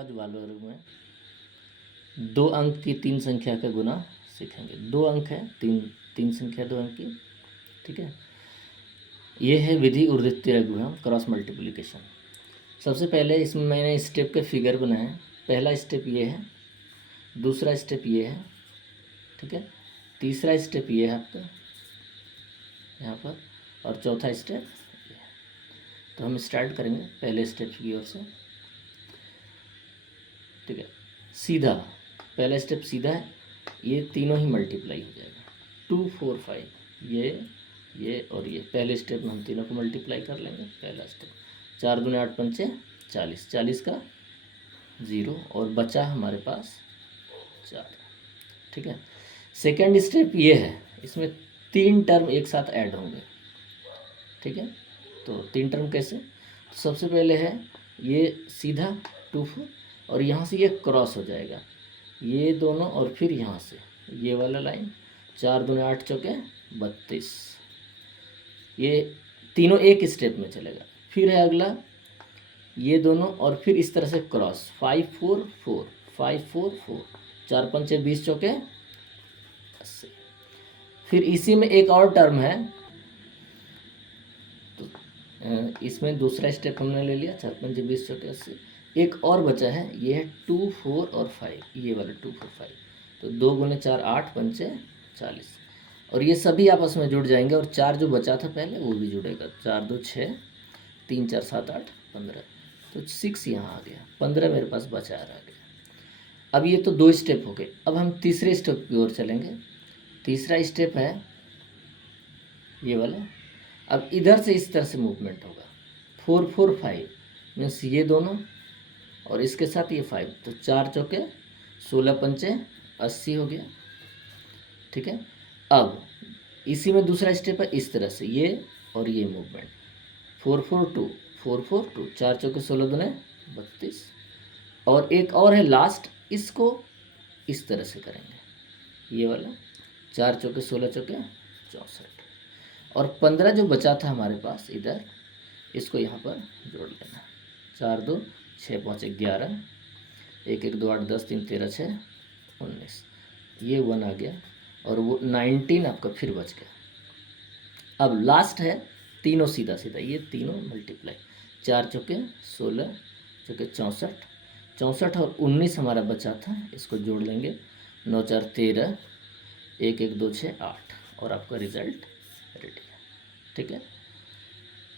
आज वाले वर्ग में 2 अंक की 3 संख्या का गुना सीखेंगे। 2 अंक है, तीन संख्या 2 अंक की, ठीक है। ये है विधि उर्वृत्तीय लघुगणक क्रॉस मल्टीप्लिकेशन। सबसे पहले इसमें मैंने स्टेप के फिगर बनाए हैं। पहला स्टेप ये है, दूसरा स्टेप ये है, ठीक है, तीसरा स्टेप ये है आपका यहाँ पर, और चौथा स्टेप ये है। तो हम स्टार्ट करेंगे पहले स्टेप की ओर से, ठीक है। सीधा पहला स्टेप सीधा है, ये तीनों ही मल्टीप्लाई हो जाएगा। 2 4 5 ये और ये पहले स्टेप में हम तीनों को मल्टीप्लाई कर लेंगे। पहला स्टेप 4 दूनी 8 पंचे 40, 40 का 0 और बचा हमारे पास 4, ठीक है। सेकेंड स्टेप ये है, इसमें 3 टर्म एक साथ ऐड होंगे, ठीक है। तो 3 टर्म कैसे, सबसे पहले है ये सीधा 2 4 और यहाँ से ये क्रॉस हो जाएगा, ये दोनों, और फिर यहाँ से ये वाला लाइन 4 दूनी 8 चौके 32, ये तीनों एक स्टेप में चलेगा। फिर है अगला ये दोनों, और फिर इस तरह से क्रॉस 5 4 4 5 4 4, 4 पंचे 20 चौके 80। फिर इसी में एक और टर्म है, तो इसमें दूसरा स्टेप हमने ले लिया, 4 पंचे 20 चौके 80। एक और बचा है, ये है 2 4 और 5, ये वाला 2 4 5, तो 2 गुने 4 8 पंचे 40, और ये सभी आपस में जुड़ जाएंगे, और 4 जो बचा था पहले वो भी जुड़ेगा। 4 2 6, 3 4 7 8 15, तो 6 यहाँ आ गया, 15 मेरे पास बचा रह गया। अब ये तो 2 स्टेप हो गए। अब हम तीसरे स्टेप की ओर चलेंगे। तीसरा स्टेप है ये वाला। अब इधर से इस तरह से मूवमेंट होगा, 4 4 5 मीन्स ये दोनों और इसके साथ ये 5, तो 4 चौके 16 पंचे 80 हो गया, ठीक है। अब इसी में दूसरा स्टेप है, इस तरह से ये और ये मूवमेंट 4 4 2 4 4 2, 4 चौके 16 दूने 32, और एक और है लास्ट, इसको इस तरह से करेंगे, ये वाला 4 चौके 16 चौके 64, और 15 जो बचा था हमारे पास इधर, इसको यहाँ पर जोड़ लेना। 4 2 6 5 11, 1 1 2 8 10 3 13 6 19, ये 1 आ गया, और वो 19 आपका फिर बच गया। अब लास्ट है तीनों सीधा सीधा, ये तीनों मल्टीप्लाई, 4 चौके 16 चौके 64, 64 और 19 हमारा बचा था, इसको जोड़ लेंगे, 9 4 13, 1 1 2 6 8, और आपका रिजल्ट रेडी है, ठीक है।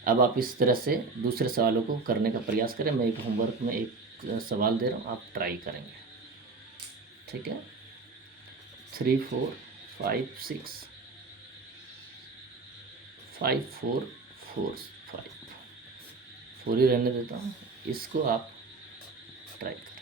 अब आप इस तरह से दूसरे सवालों को करने का प्रयास करें। मैं एक होमवर्क में एक सवाल दे रहा हूँ, आप ट्राई करेंगे, ठीक है। 3 4 5 6 5 4 4 5, 4 ही रहने देता हूँ, इसको आप ट्राई करें।